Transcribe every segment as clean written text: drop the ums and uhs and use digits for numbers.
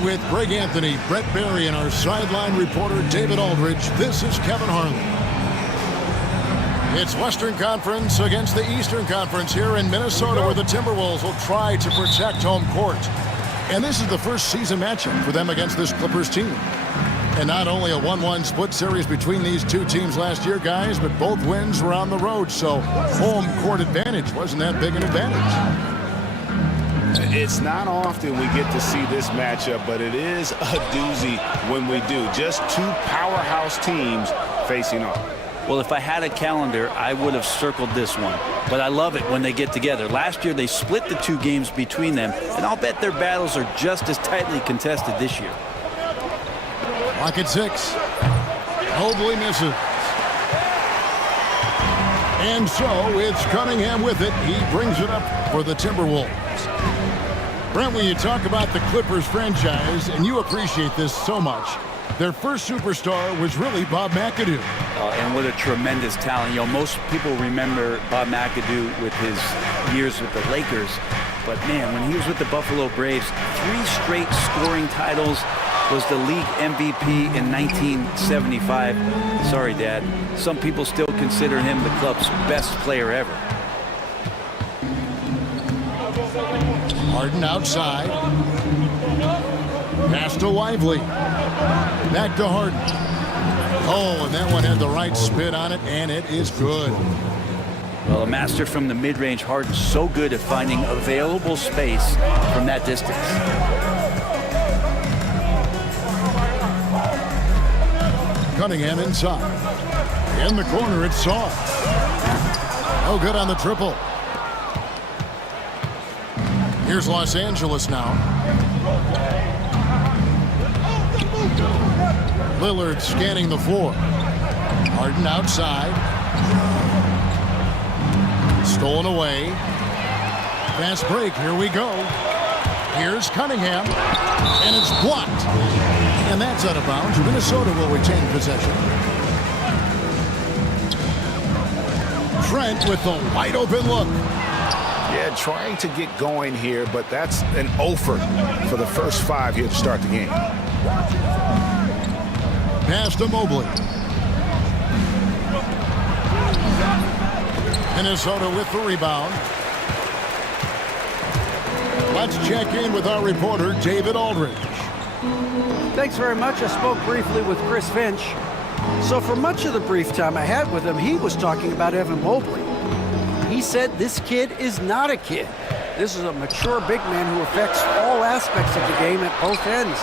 along with Greg Anthony, Brett Barry, and our sideline reporter David Aldridge. This is Kevin Harlan. It's Western Conference against the Eastern Conference here in Minnesota, where the Timberwolves will try to protect home court. And this is the first season matchup for them against this Clippers team. And not only a 1-1 split series between these two teams last year, guys, but both wins were on the road. So home court advantage wasn't that big an advantage. It's not often we get to see this matchup, but it is a doozy when we do. Just two powerhouse teams facing off. Well, if I had a calendar, I would have circled this one. But I love it when they get together. Last year, they split the two games between them, and I'll bet their battles are just as tightly contested this year. Clock at 6. Mobley misses. And so it's Cunningham with it. He brings it up for the Timberwolves. Brent, when you talk about the Clippers franchise, and you appreciate this so much, their first superstar was really Bob McAdoo. And what a tremendous talent. You know, most people remember Bob McAdoo with his years with the Lakers. But, man, when he was with the Buffalo Braves, 3 straight scoring titles, was the league MVP in 1975. Sorry, Dad. Some people still consider him the club's best player ever. Harden outside. Pass to Lively. Back to Harden. Oh, and that one had the right spin on it, and it is good. Well, a master from the mid-range. Harden so good at finding available space from that distance. Cunningham inside. In the corner, it's Saw. No good on the triple. Here's Los Angeles now. Lillard scanning the floor. Harden outside. Stolen away. Fast break. Here we go. Here's Cunningham. And it's blocked. And that's out of bounds. Minnesota will retain possession. Trent with the wide open look. Yeah, trying to get going here, but that's an offer for the first 5 here to start the game. Pass to Mobley. Minnesota with the rebound. Let's check in with our reporter, David Aldridge. Thanks very much. I spoke briefly with Chris Finch. So for much of the brief time I had with him, he was talking about Evan Mobley. He said this kid is not a kid. This is a mature big man who affects all aspects of the game at both ends.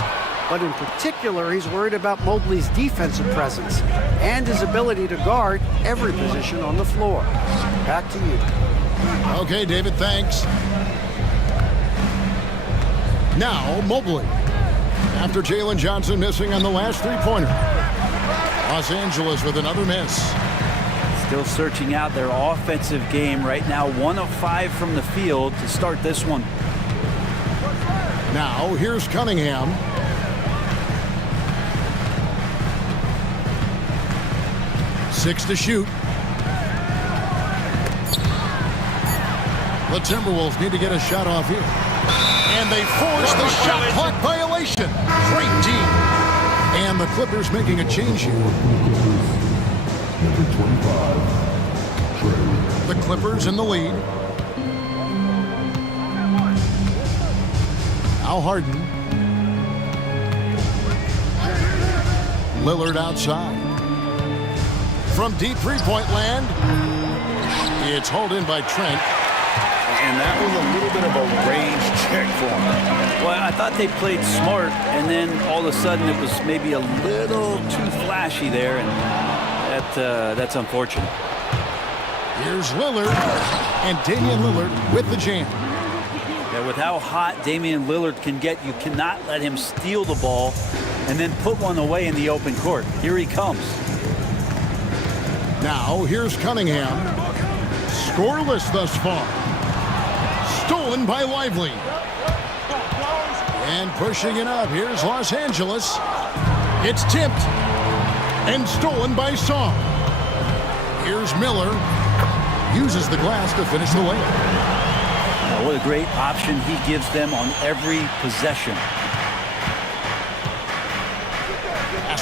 But in particular, he's worried about Mobley's defensive presence and his ability to guard every position on the floor. Back to you. Okay, David, thanks. Now, Mobley. After Jalen Johnson missing on the last three-pointer. Los Angeles with another miss. Still searching out their offensive game right now. 1 of 5 from the field to start this one. Now, here's Cunningham. Six to shoot. The Timberwolves need to get a shot off here. And they force the shot clock violation. Great team. And the Clippers making a change here. The Clippers in the lead. Now Harden. Lillard outside. From deep three-point land, it's hauled in by Trent. And that was a little bit of a range check for him. Well, I thought they played smart, and then all of a sudden it was maybe a little too flashy there, and that's unfortunate. Here's Lillard, and Damian Lillard with the jam. Yeah, with how hot Damian Lillard can get, you cannot let him steal the ball and then put one away in the open court. Here he comes. Now, here's Cunningham. Scoreless thus far. Stolen by Lively. And pushing it up. Here's Los Angeles. It's tipped. And stolen by Song. Here's Miller. Uses the glass to finish the layup. What a great option he gives them on every possession.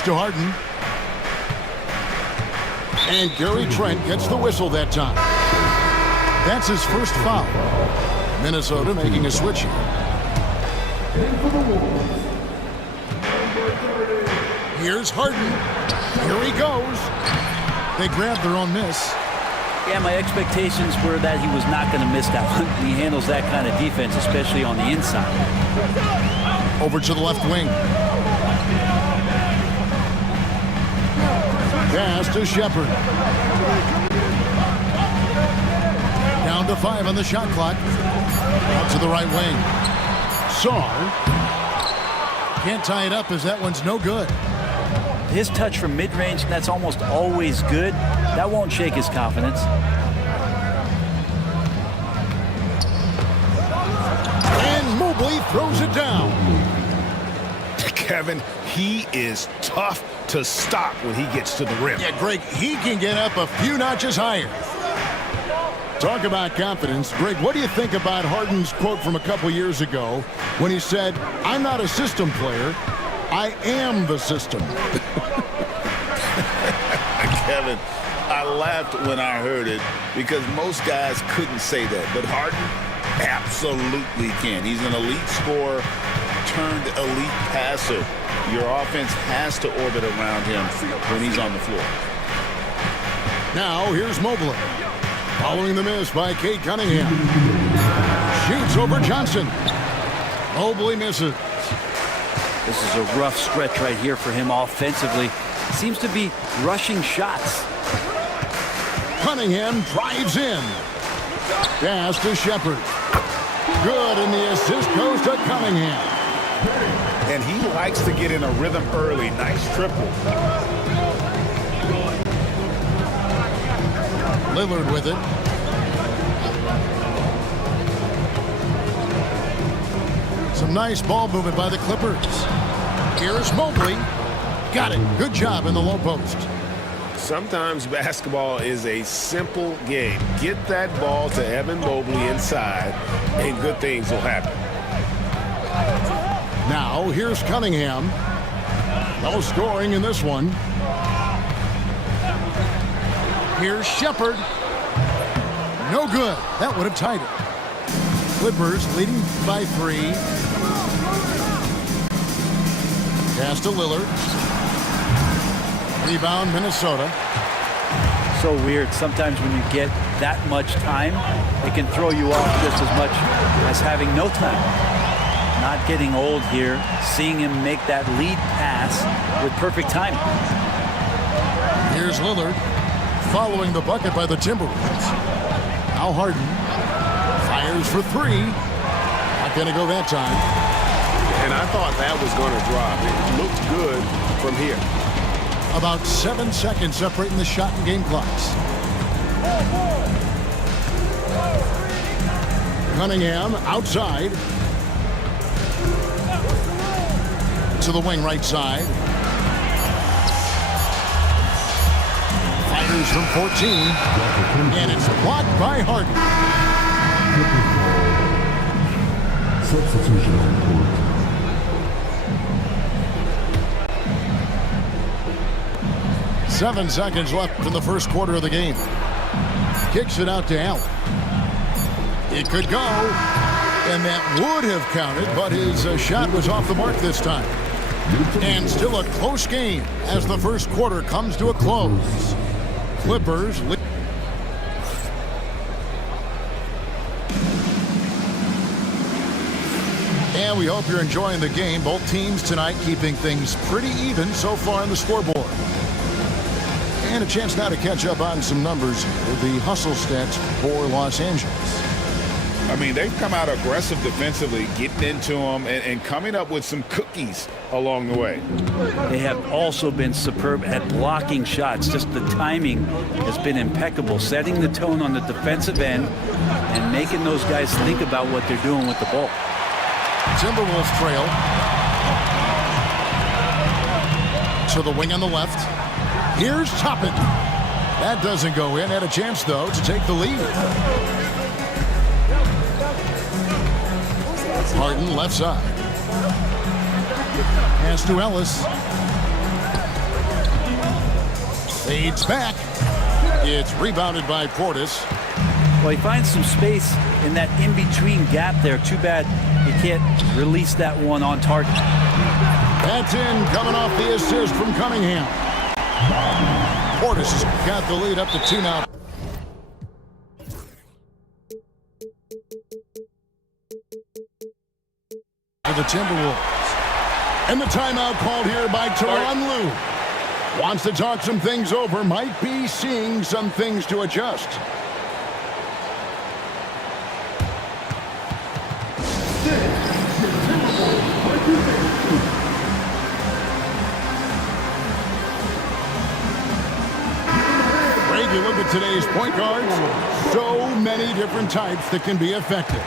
to Harden. And Gary Trent gets the whistle that time. That's his first foul. Minnesota making a switch here. Here's Harden. Here he goes. They grabbed their own miss. Yeah, my expectations were that he was not going to miss that one. He handles that kind of defense, especially on the inside. Over to the left wing. Pass to Shepard. Down to 5 on the shot clock. Out to the right wing. Saar. Can't tie it up as that one's no good. His touch from mid-range, that's almost always good. That won't shake his confidence. And Mobley throws it down. Kevin, he is tough to stop when he gets to the rim. Yeah, Greg, he can get up a few notches higher. Talk about confidence. Greg, what do you think about Harden's quote from a couple years ago when he said, "I'm not a system player, I am the system"? Kevin, I laughed when I heard it because most guys couldn't say that, but Harden absolutely can. He's an elite scorer turned elite passer. Your offense has to orbit around him when he's on the floor. Now here's Mobley. Following the miss by Kate Cunningham. Shoots over Johnson. Mobley misses. This is a rough stretch right here for him offensively. Seems to be rushing shots. Cunningham drives in. Pass to Shepard. Good, and the assist goes to Cunningham. And he likes to get in a rhythm early. Nice triple. Lillard with it. Some nice ball movement by the Clippers. Here's Mobley. Got it. Good job in the low post. Sometimes basketball is a simple game. Get that ball to Evan Mobley inside, and good things will happen. Now, here's Cunningham. No scoring in this one. Here's Shepard. No good. That would have tied it. Clippers leading by 3. Pass to Lillard. Rebound, Minnesota. So weird. Sometimes when you get that much time, it can throw you off just as much as having no time. Not getting old here. Seeing him make that lead pass with perfect timing. Here's Lillard. Following the bucket by the Timberwolves. Now Harden fires for 3. Not going to go that time. And I thought that was going to drop. It looked good from here. About 7 seconds separating the shot and game clocks. Cunningham outside. To the wing right side. Fires from 14. And it's blocked by Harden. Substitution on court. 7 seconds left in the first quarter of the game. Kicks it out to Allen. It could go, and that would have counted, but his shot was off the mark this time. And still a close game as the first quarter comes to a close. Clippers lead. And we hope you're enjoying the game. Both teams tonight keeping things pretty even so far on the scoreboard. And a chance now to catch up on some numbers here. The hustle stats for Los Angeles. I mean, they've come out aggressive defensively, getting into them and coming up with some cookies along the way. They have also been superb at blocking shots. Just the timing has been impeccable, setting the tone on the defensive end and making those guys think about what they're doing with the ball. Timberwolves trail. To the wing on the left. Here's Toppin. That doesn't go in. Had a chance, though, to take the lead. Harden left side. Pass to Ellis. Fades back. It's rebounded by Portis. Well, he finds some space in that in-between gap there. Too bad he can't release that one on target. That's in, coming off the assist from Cunningham. Portis has got the lead up to 2 now. For the Timberwolves. And the timeout called here by Tyronn Lue. Wants to talk some things over. Might be seeing some things to adjust. Greg, you look at today's point guards. So many different types that can be effective.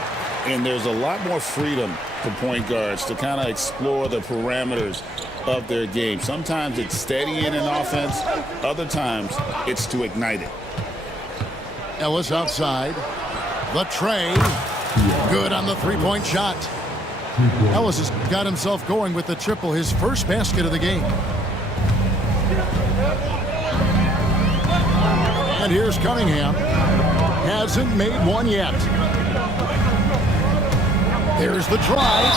And there's a lot more freedom for point guards to kind of explore the parameters of their game. Sometimes it's steadying an offense. Other times it's to ignite it. Ellis outside. The tray. Good on the three-point shot. Ellis has got himself going with the triple, his first basket of the game. And here's Cunningham. Hasn't made one yet. There's the drive.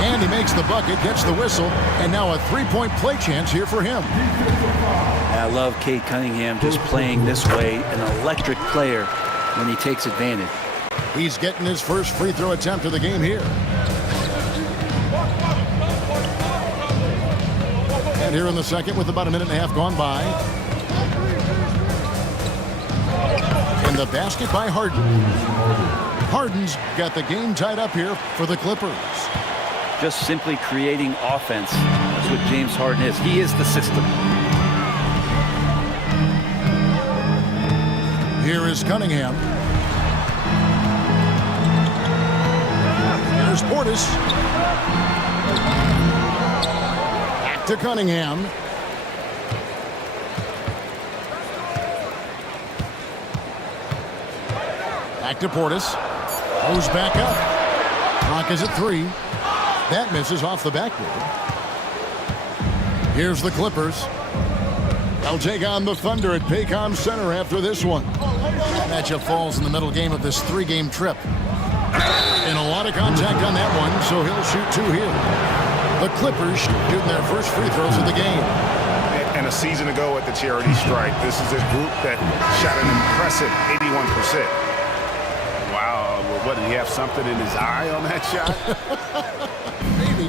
And he makes the bucket, gets the whistle, and now a three-point play chance here for him. I love Cade Cunningham just playing this way, an electric player when he takes advantage. He's getting his first free throw attempt of the game here. And here in the second with about a minute and a half gone by. And the basket by Harden. Harden's got the game tied up here for the Clippers. Just simply creating offense. That's what James Harden is. He is the system. Here is Cunningham. Here's Portis. Back to Cunningham. Back to Portis. Goes back up. Clock is at 3. That misses off the backboard. Here's the Clippers. They'll take on the Thunder at Paycom Center after this one. Matchup falls in the middle game of this 3-game trip. And a lot of contact on that one, so he'll shoot 2 here. The Clippers shooting their first free throws of the game. And a season ago at the charity strike, this is a group that shot an impressive 81%. Wow, what, did he have something in his eye on that shot? Maybe.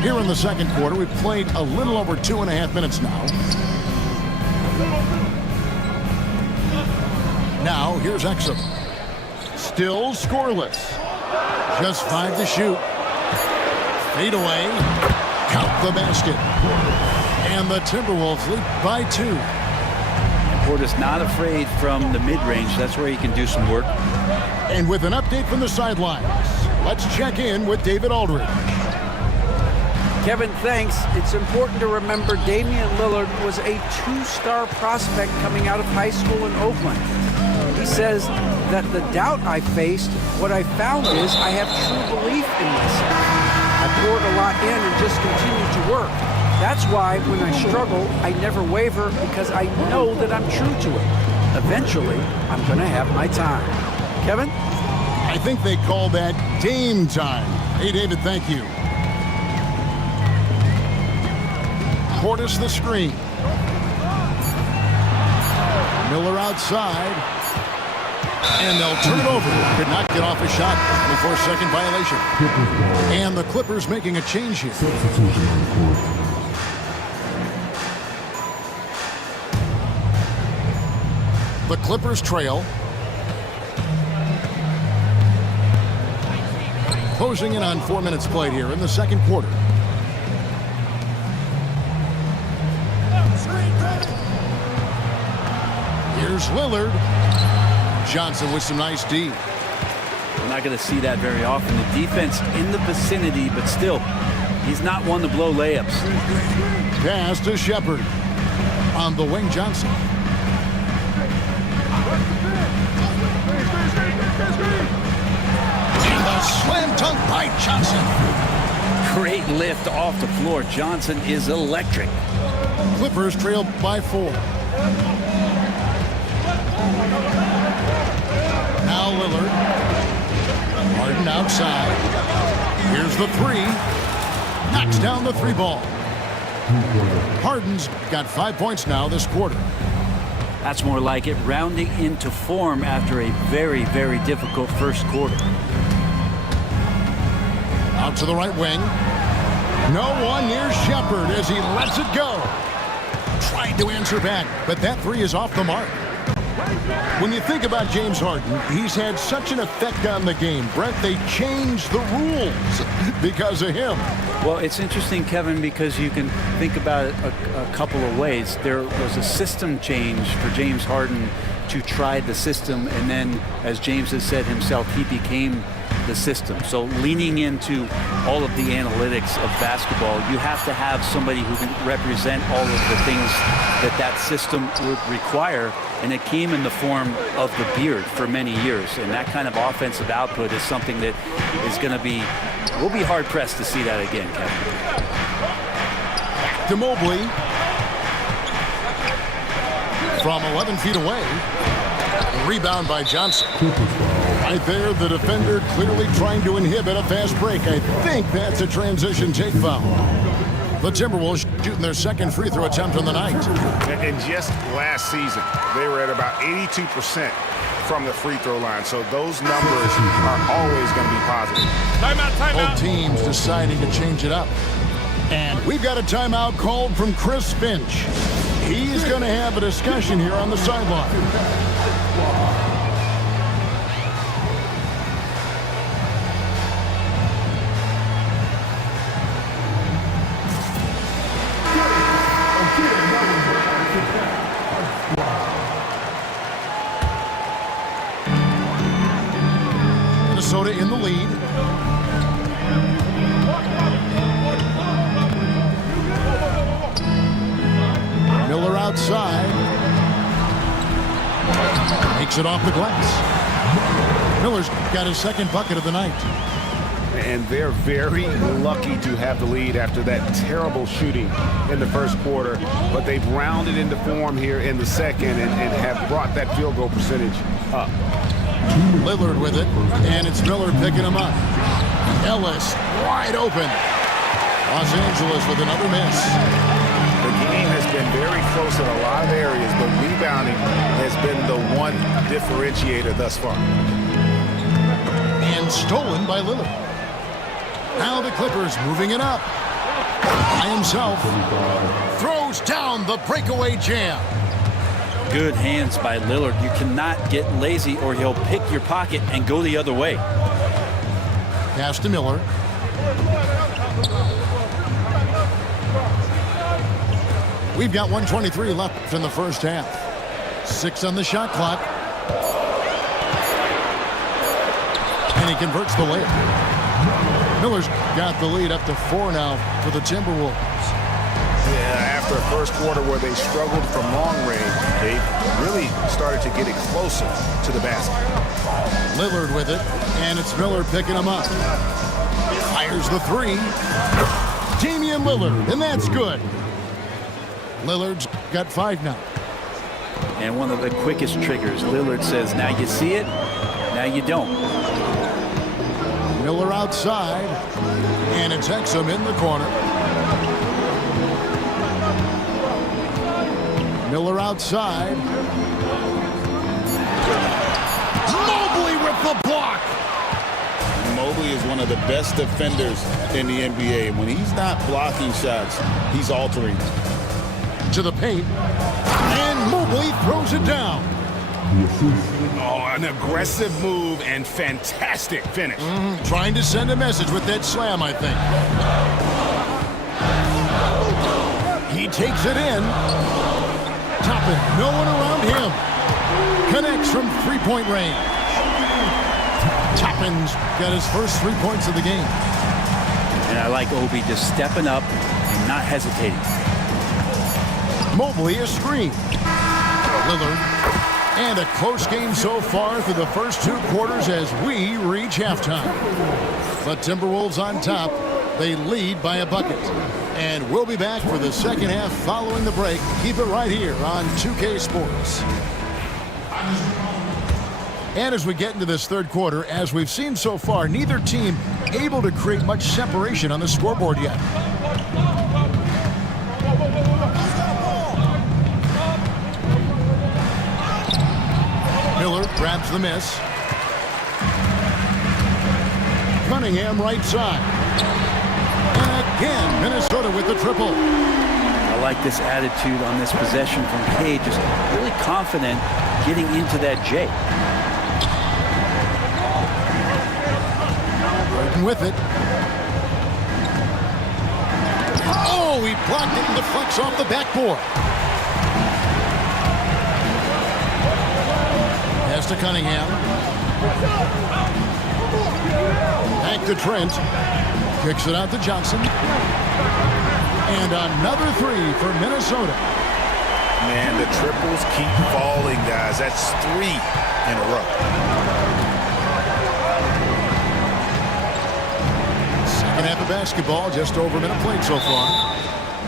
Here in the second quarter, we've played a little over 2.5 minutes now. Now, here's Exum. Still scoreless. Just 5 to shoot. Fade away. Count the basket. And the Timberwolves lead by 2. Portis not afraid from the mid-range. That's where he can do some work. And with an update from the sidelines, let's check in with David Aldridge. Kevin, thanks. It's important to remember Damian Lillard was a 2-star prospect coming out of high school in Oakland. He says that the doubt I faced, what I found is I have true belief in myself. I poured a lot in and just continued to work. That's why when I struggle, I never waver because I know that I'm true to it. Eventually, I'm going to have my time. Kevin? I think they call that Dame time. Hey, David, thank you. Portis the screen. Miller outside. And they'll turn it over. Could not get off a shot. 24-second violation. And the Clippers making a change here. The Clippers trail. Closing in on 4 minutes played here in the second quarter. Here's Lillard. Johnson with some nice D. We're not going to see that very often. The defense in the vicinity, but still, he's not one to blow layups. Pass to Shepard. On the wing, Johnson. And a slam dunk by Johnson. Great lift off the floor. Johnson is electric. Clippers trail by 4. Now Lillard. Harden outside. Here's the 3. Knocks down the 3 ball. Harden's got 5 points now this quarter. That's more like it, rounding into form after a very, very difficult first quarter. Out to the right wing. No one near Shepard as he lets it go. Tried to answer back, but that 3 is off the mark. When you think about James Harden, he's had such an effect on the game. Brent, they changed the rules because of him. Well, it's interesting, Kevin, because you can think about it a couple of ways. There was a system change for James Harden to try the system, and then, as James has said himself, he became the system. So leaning into all of the analytics of basketball, you have to have somebody who can represent all of the things that that system would require, and it came in the form of the beard for many years. And that kind of offensive output is something that is going to be, we'll be hard-pressed to see that again, Kevin. To Mobley. From 11 feet away. Rebound by Johnson. Right there, the defender clearly trying to inhibit a fast break. I think that's a transition take foul. The Timberwolves shooting their second free throw attempt on the night. And just last season, they were at about 82% from the free throw line. So those numbers are always going to be positive. Both teams deciding to change it up. And we've got a timeout called from Chris Finch. He's going to have a discussion here on the sideline. Minnesota in the lead. Miller outside. Makes it off the glass. Miller's got his second bucket of the night. And they're very lucky to have the lead after that terrible shooting in the first quarter. But they've rounded into form here in the second and have brought that field goal percentage up. Lillard with it, and it's Miller picking him up. Ellis wide open. Los Angeles with another miss. The game has been very close in a lot of areas, but rebounding has been the one differentiator thus far. And stolen by Lillard. Now the Clippers moving it up. By himself. Throws down the breakaway jam. Good hands by Lillard. You cannot get lazy or he'll pick your pocket and go the other way. Pass to Miller. We've got 1:23 left in the first half. 6 on the shot clock. And he converts the layup. Miller's got the lead up to 4 now for the Timberwolves. Yeah, after a first quarter where they struggled from long range, they really started to get it closer to the basket. Lillard with it, and it's Miller picking him up. Fires the 3. Damian Lillard, and that's good. Lillard's got 5 now. And one of the quickest triggers. Lillard says, now you see it, now you don't. Miller outside, and it's Exum in the corner. Miller outside. Mobley with the block. Mobley is one of the best defenders in the NBA. When he's not blocking shots, he's altering. To the paint, and Mobley throws it down. Oh, an aggressive move and fantastic finish. Trying to send a message with that slam, I think. He takes it in. Toppin, no one around him. Connects from three-point range. Toppin's got his first 3 points of the game. And I like Obi just stepping up and not hesitating. Mobley a screen. Lillard. And a close game so far through the first 2 quarters as we reach halftime. The Timberwolves on top. They lead by a bucket. And we'll be back for the second half following the break. Keep it right here on 2K Sports. And as we get into this third quarter, as we've seen so far, neither team able to create much separation on the scoreboard yet. Miller grabs the miss. Cunningham right side. And again, Minnesota with the triple. I like this attitude on this possession from Cade. Just really confident getting into that J. With it. Oh, he blocked it and deflects off the backboard. Pass to Cunningham. Back to Trent. Kicks it out to Johnson. And another three for Minnesota. Man, the triples keep falling, guys. That's 3 in a row. Second half of basketball, just over a minute played so far.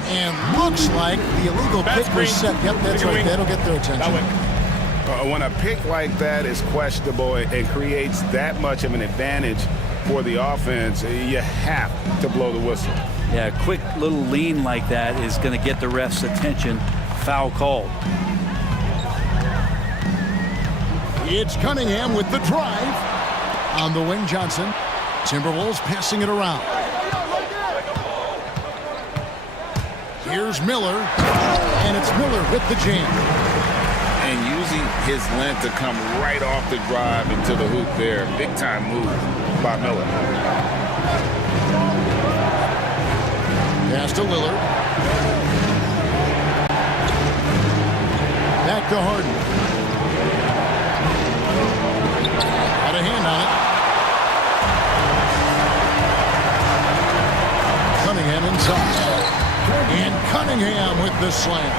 And looks like the illegal pick was set. Yep, that's right. That'll get their attention. When a pick like that is questionable and creates that much of an advantage for the offense, you have to blow the whistle. Yeah, a quick little lean like that is going to get the ref's attention. Foul called. It's Cunningham with the drive. On the wing, Johnson. Timberwolves passing it around. Here's Miller. And it's Miller with the jam. And using his length to come right off the drive into the hoop there. Big time move by Miller. Pass to Lillard. Back to Harden. Got a hand on it. Cunningham inside. And Cunningham with the slam.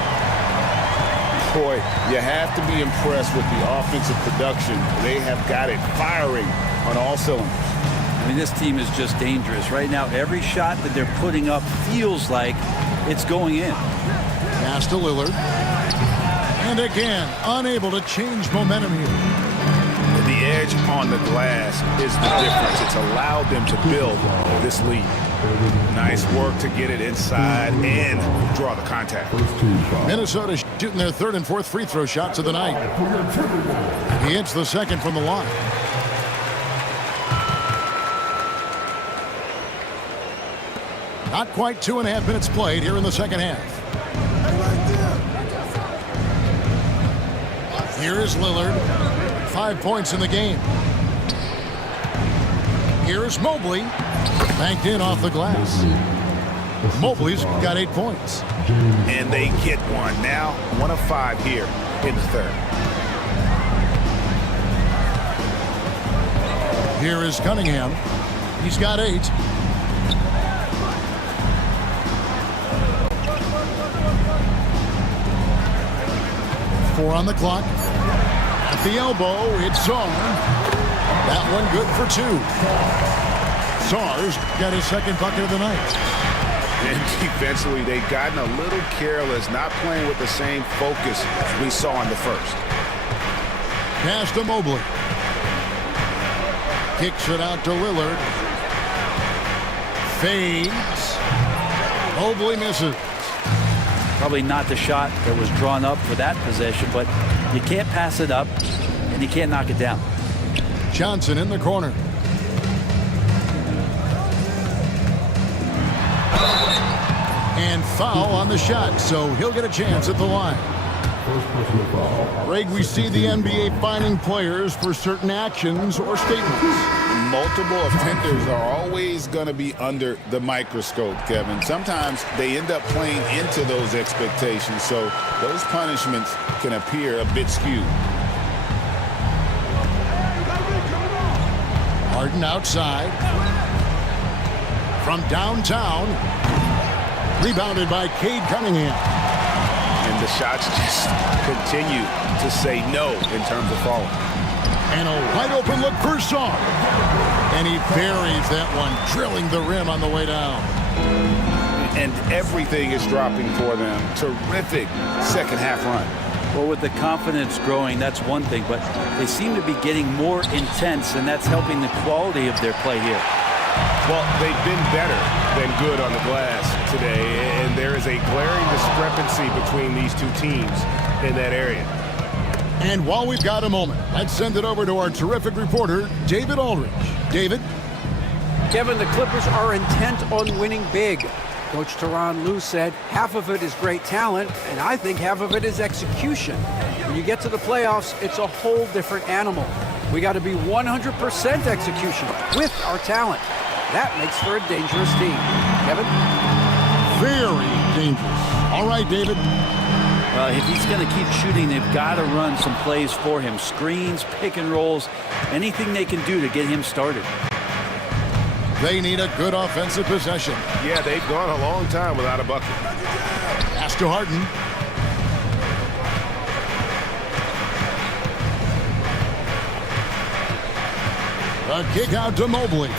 Boy, you have to be impressed with the offensive production. They have got it firing on all cylinders. I mean, this team is just dangerous. Right now, every shot that they're putting up feels like it's going in. Pass to Lillard. And again, unable to change momentum here. The edge on the glass is the difference. It's allowed them to build this lead. Nice work to get it inside and draw the contact. Minnesota shooting their third and fourth free throw shots of the night. He hits the second from the line. Not quite 2.5 minutes played here in the second half. Here is Lillard. 5 points in the game. Here's Mobley. Banked in off the glass. Mobley's got 8 points. And they get one. Now 1 of 5 here in the third. Here is Cunningham. He's got 8. Four on the clock. At the elbow, it's on. That one good for 2. Sar's got his second bucket of the night. And defensively, they've gotten a little careless, not playing with the same focus we saw in the first. Pass to Mobley. Kicks it out to Lillard. Fades. Mobley misses. Probably not the shot that was drawn up for that possession, but you can't pass it up and you can't knock it down. Johnson in the corner. And foul on the shot, so he'll get a chance at the line. Greg, we see the NBA fining players for certain actions or statements. Multiple offenders are always going to be under the microscope, Kevin. Sometimes they end up playing into those expectations, so those punishments can appear a bit skewed. Harden outside. From downtown. Rebounded by Cade Cunningham. And the shots just continue to say no in terms of falling. And a wide open look for Sar. And he buries that one, drilling the rim on the way down. And everything is dropping for them. Terrific second half run. Well, with the confidence growing, that's one thing, but they seem to be getting more intense, and that's helping the quality of their play here. Well, they've been better than good on the glass today, and there is a glaring discrepancy between these two teams in that area. And while we've got a moment, let's send it over to our terrific reporter, David Aldridge. David? Kevin, the Clippers are intent on winning big. Coach Tyronn Lue said half of it is great talent, and I think half of it is execution. When you get to the playoffs, it's a whole different animal. We got to be 100% execution with our talent. That makes for a dangerous team. Kevin? Very dangerous. All right, David. If he's going to keep shooting, they've got to run some plays for him. Screens, pick and rolls, anything they can do to get him started. They need a good offensive possession. Yeah, they've gone a long time without a bucket. Pass to Harden. A kick out to Mobley.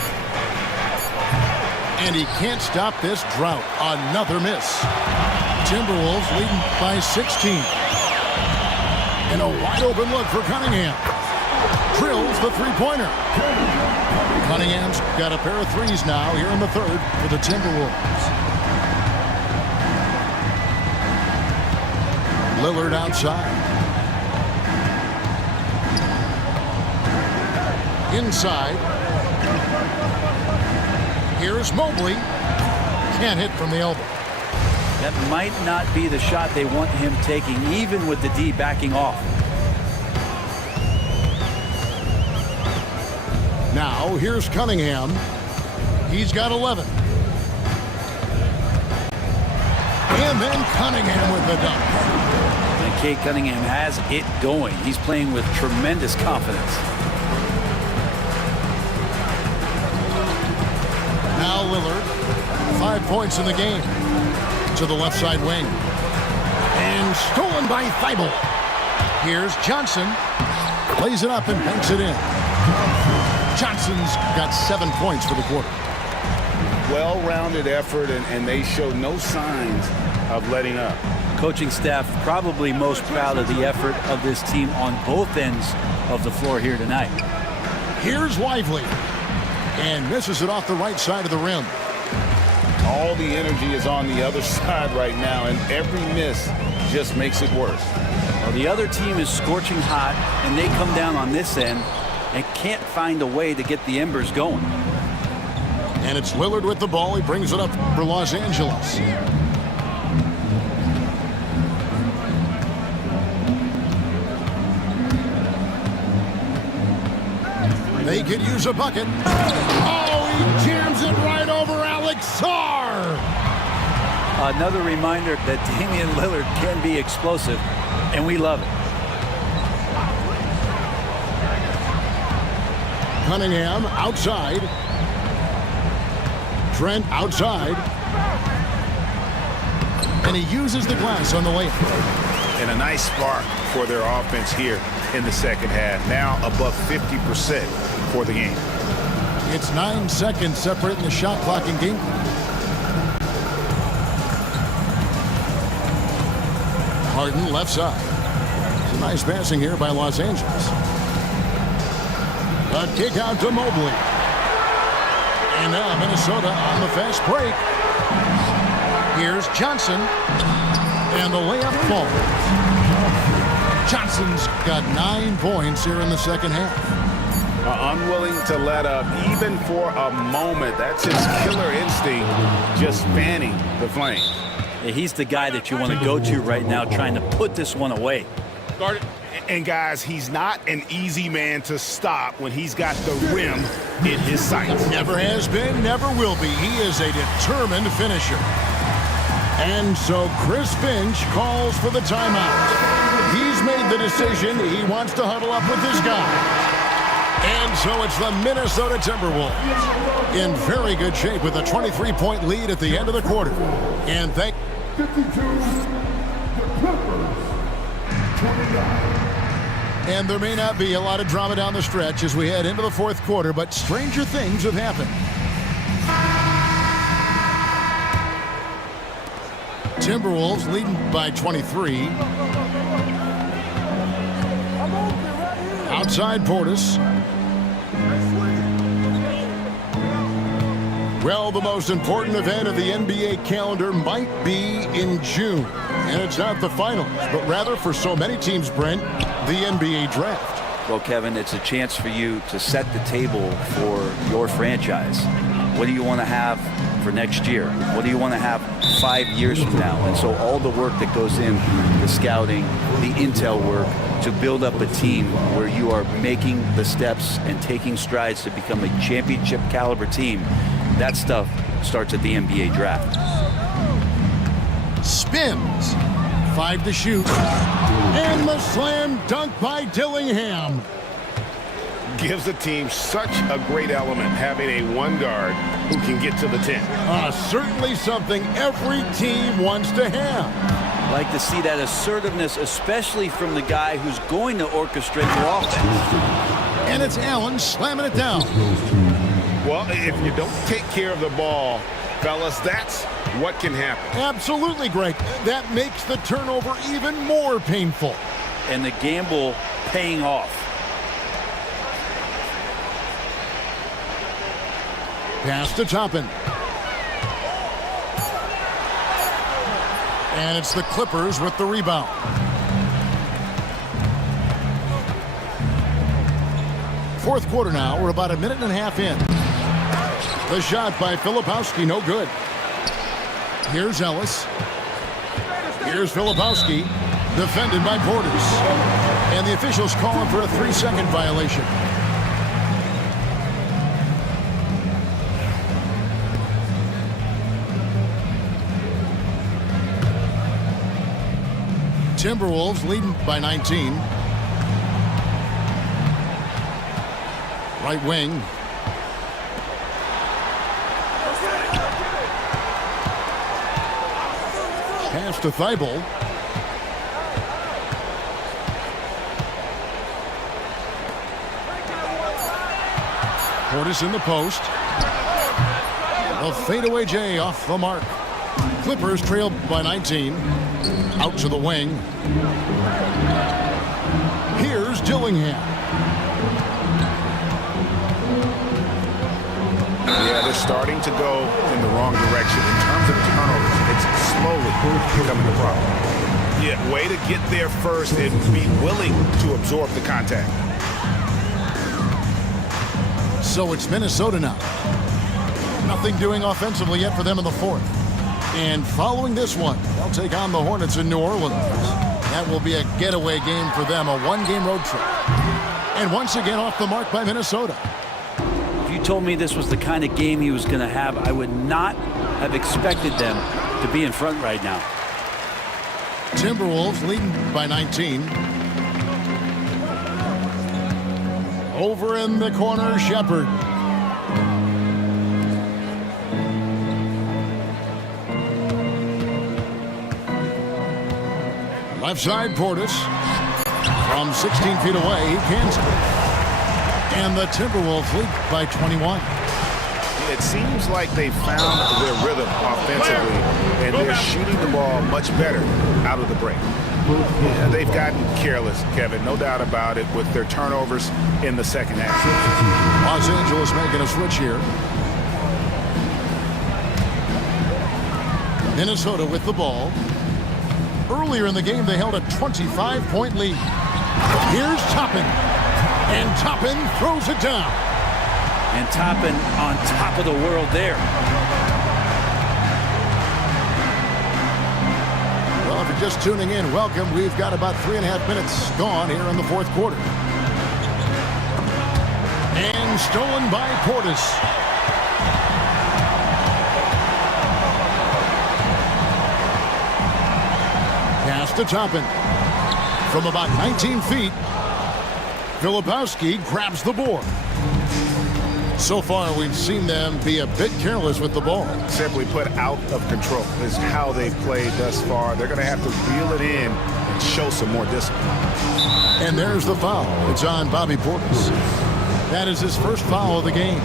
And he can't stop this drought. Another miss. Timberwolves leading by 16. And a wide open look for Cunningham. Drills the three-pointer. Cunningham's got a pair of threes now here in the third for the Timberwolves. Lillard outside. Inside. Here's Mobley. Can't hit from the elbow. That might not be the shot they want him taking, even with the D backing off. Now, here's Cunningham. He's got 11. And then Cunningham with the dunk. And Kate Cunningham has it going. He's playing with tremendous confidence. Now Lillard, 5 points in the game. To the left side wing. And stolen by Thibault. Here's Johnson. Plays it up and banks it in. Johnson's got 7 points for the quarter. Well-rounded effort, and they show no signs of letting up. Coaching staff probably most proud of the effort of this team on both ends of the floor here tonight. Here's Lively. And misses it off the right side of the rim. All the energy is on the other side right now, and every miss just makes it worse. Well, the other team is scorching hot, and they come down on this end and can't find a way to get the embers going. And it's Lillard with the ball. He brings it up for Los Angeles. They could use a bucket. Oh, he jams it right over Alex Sarr. Another reminder that Damian Lillard can be explosive, and we love it. Cunningham outside. Trent outside. And he uses the glass on the way. And a nice spark for their offense here in the second half. Now above 50% for the game. It's 9 seconds separating the shot clock and game. Harden left side. It's a nice passing here by Los Angeles. A kick out to Mobley. And now Minnesota on the fast break. Here's Johnson. And the layup falls. Johnson's got 9 points here in the second half. Unwilling to let up even for a moment. That's his killer instinct, just fanning the flames. Yeah, he's the guy that you want to go to right now, trying to put this one away. And guys, he's not an easy man to stop when he's got the rim in his sights. Never has been, never will be. He is a determined finisher. And so Chris Finch calls for the timeout. He's made the decision. He wants to huddle up with his guy. And so it's the Minnesota Timberwolves in very good shape with a 23-point lead at the end of the quarter. And thank 52, the Clippers, 29. And there may not be a lot of drama down the stretch as we head into the fourth quarter, but stranger things have happened. Timberwolves leading by 23. Outside Portis. Well, the most important event of the NBA calendar might be in June. And it's not the finals, but rather for so many teams, Brent, the NBA draft. Well, Kevin, it's a chance for you to set the table for your franchise. What do you want to have for next year? What do you want to have 5 years from now? And so all the work that goes in, the scouting, the intel work, to build up a team where you are making the steps and taking strides to become a championship caliber team, that stuff starts at the NBA draft. Spins. 5 to shoot. And the slam dunk by Dillingham. Gives the team such a great element having a one guard who can get to the 10. Certainly something every team wants to have. Like to see that assertiveness, especially from the guy who's going to orchestrate your offense. And it's Allen slamming it down. Well, if you don't take care of the ball, fellas, that's what can happen. Absolutely, Greg. That makes the turnover even more painful. And the gamble paying off. Pass to Toppin. And it's the Clippers with the rebound. Fourth quarter now. We're about a minute and a half in. The shot by Filipowski, no good. Here's Ellis. Here's Filipowski, defended by Portis. And the officials calling for a 3-second violation. Timberwolves leading by 19. Right wing. Pass to Thibault. Portis in the post. A fadeaway J off the mark. Clippers trailed by 19. Out to the wing. Here's Dillingham. Yeah, they're starting to go in the wrong direction in terms of turnovers. It's slowly becoming a problem. Yeah, way to get there first and be willing to absorb the contact. So it's Minnesota now. Nothing doing offensively yet for them in the fourth. And following this one, they'll take on the Hornets in New Orleans. That will be a getaway game for them, a one-game road trip. And once again off the mark by Minnesota. If you told me this was the kind of game he was going to have, I would not have expected them to be in front right now. Timberwolves leading by 19. Over in the corner, Shepherd. Left side, Portis. From 16 feet away, he cans it. And the Timberwolves lead by 21. It seems like they found their rhythm offensively, and they're shooting the ball much better out of the break. Yeah, they've gotten careless, Kevin, no doubt about it, with their turnovers in the second half. Los Angeles making a switch here. Minnesota with the ball. Earlier in the game, they held a 25-point lead. Here's Toppin. And Toppin throws it down. And Toppin on top of the world there. Well, if you're just tuning in, welcome. We've got about 3.5 minutes gone here in the fourth quarter. And stolen by Portis. Pass to Toppin. From about 19 feet, Filipowski grabs the board. So far, we've seen them be a bit careless with the ball. Simply put, out of control is how they've played thus far. They're going to have to reel it in and show some more discipline. And there's the foul. It's on Bobby Portis. That is his first foul of the game.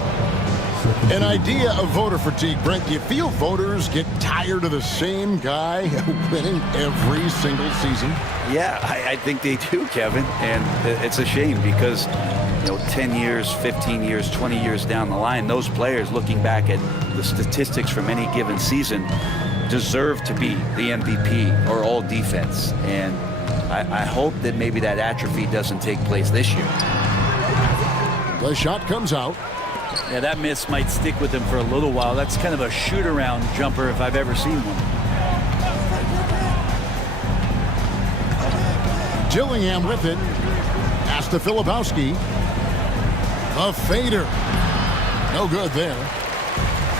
An idea of voter fatigue, Brent. Do you feel voters get tired of the same guy winning every single season? Yeah, I think they do, Kevin. And it's a shame because, 10 years, 15 years, 20 years down the line, those players, looking back at the statistics from any given season, deserve to be the MVP or all defense. And I hope that maybe that atrophy doesn't take place this year. The shot comes out. Yeah, that miss might stick with him for a little while. That's kind of a shoot-around jumper if I've ever seen one. Gillingham with it. Pass to Filipowski. A fader. No good there.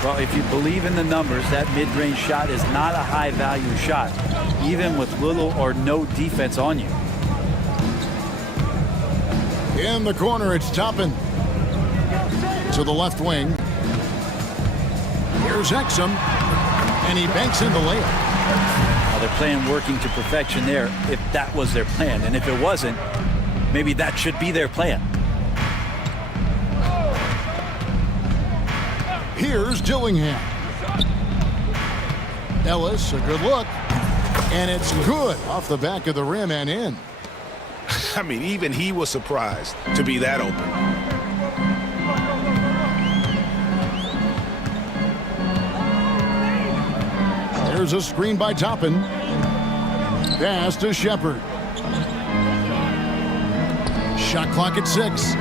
Well, if you believe in the numbers, that mid-range shot is not a high-value shot, even with little or no defense on you. In the corner, it's Toppin. To the left wing. Here's Exum. And he banks in the layup. Now they're playing working to perfection there, if that was their plan. And if it wasn't, maybe that should be their plan. Here's Gillingham. Ellis, a good look. And it's good off the back of the rim and in. I mean, even he was surprised to be that open. There's a screen by Toppin. Pass to Shepard. Shot clock at 6.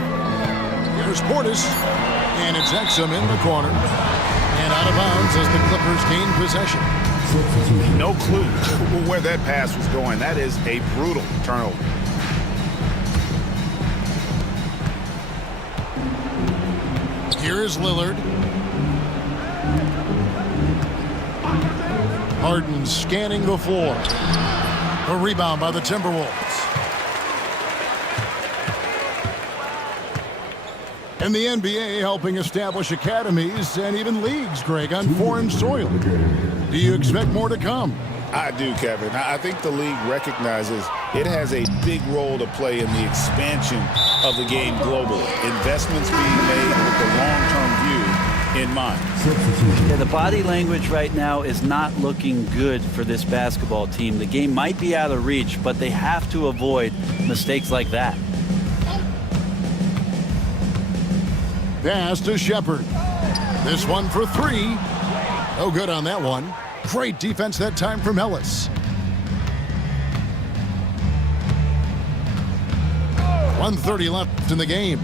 Here's Portis. And it's Exum in the corner. And out of bounds as the Clippers gain possession. No clue where that pass was going. That is a brutal turnover. Here is Lillard. Harden scanning the floor. A rebound by the Timberwolves. And the NBA helping establish academies and even leagues, Greg, on foreign soil. Do you expect more to come? I do, Kevin. I think the league recognizes it has a big role to play in the expansion of the game globally. Investments being made with the long-term view in mind. Yeah, the body language right now is not looking good for this basketball team. The game might be out of reach, but they have to avoid mistakes like that. Pass to Shepard. This one for 3. No good on that one. Great defense that time from Ellis. 1:30 left in the game.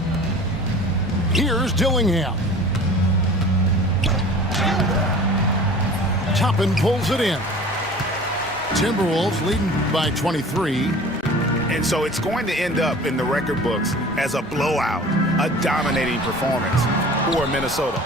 Here's Dillingham. Toppin pulls it in. Timberwolves leading by 23. And so it's going to end up in the record books as a blowout, a dominating performance for Minnesota.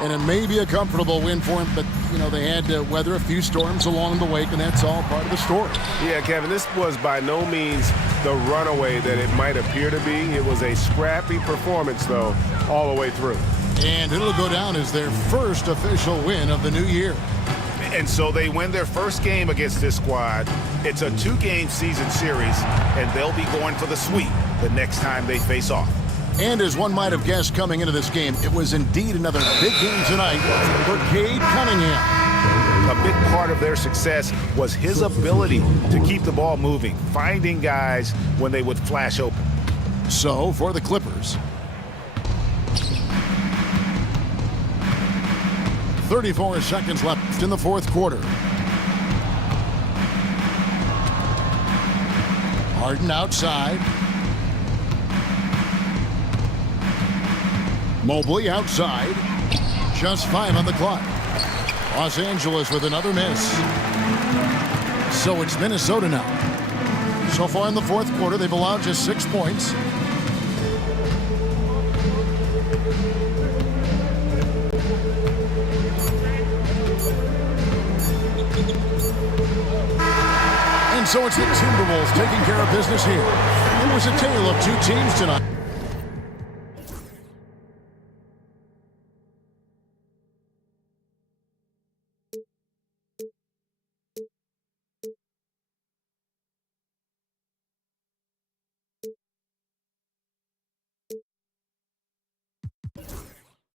And it may be a comfortable win for them, but, they had to weather a few storms along the way, and that's all part of the story. Yeah, Kevin, this was by no means the runaway that it might appear to be. It was a scrappy performance, though, all the way through. And it'll go down as their first official win of the new year. And so they win their first game against this squad. It's a 2-game season series, and they'll be going for the sweep the next time they face off. And as one might have guessed coming into this game, it was indeed another big game tonight for Cade Cunningham. A big part of their success was his ability to keep the ball moving, finding guys when they would flash open. So, for the Clippers, 34 seconds left in the fourth quarter. Harden outside. Mobley outside. Just 5 on the clock. Los Angeles with another miss. So it's Minnesota now. So far in the fourth quarter, they've allowed just 6 points. And so it's the Timberwolves taking care of business here. It was a tale of 2 teams tonight.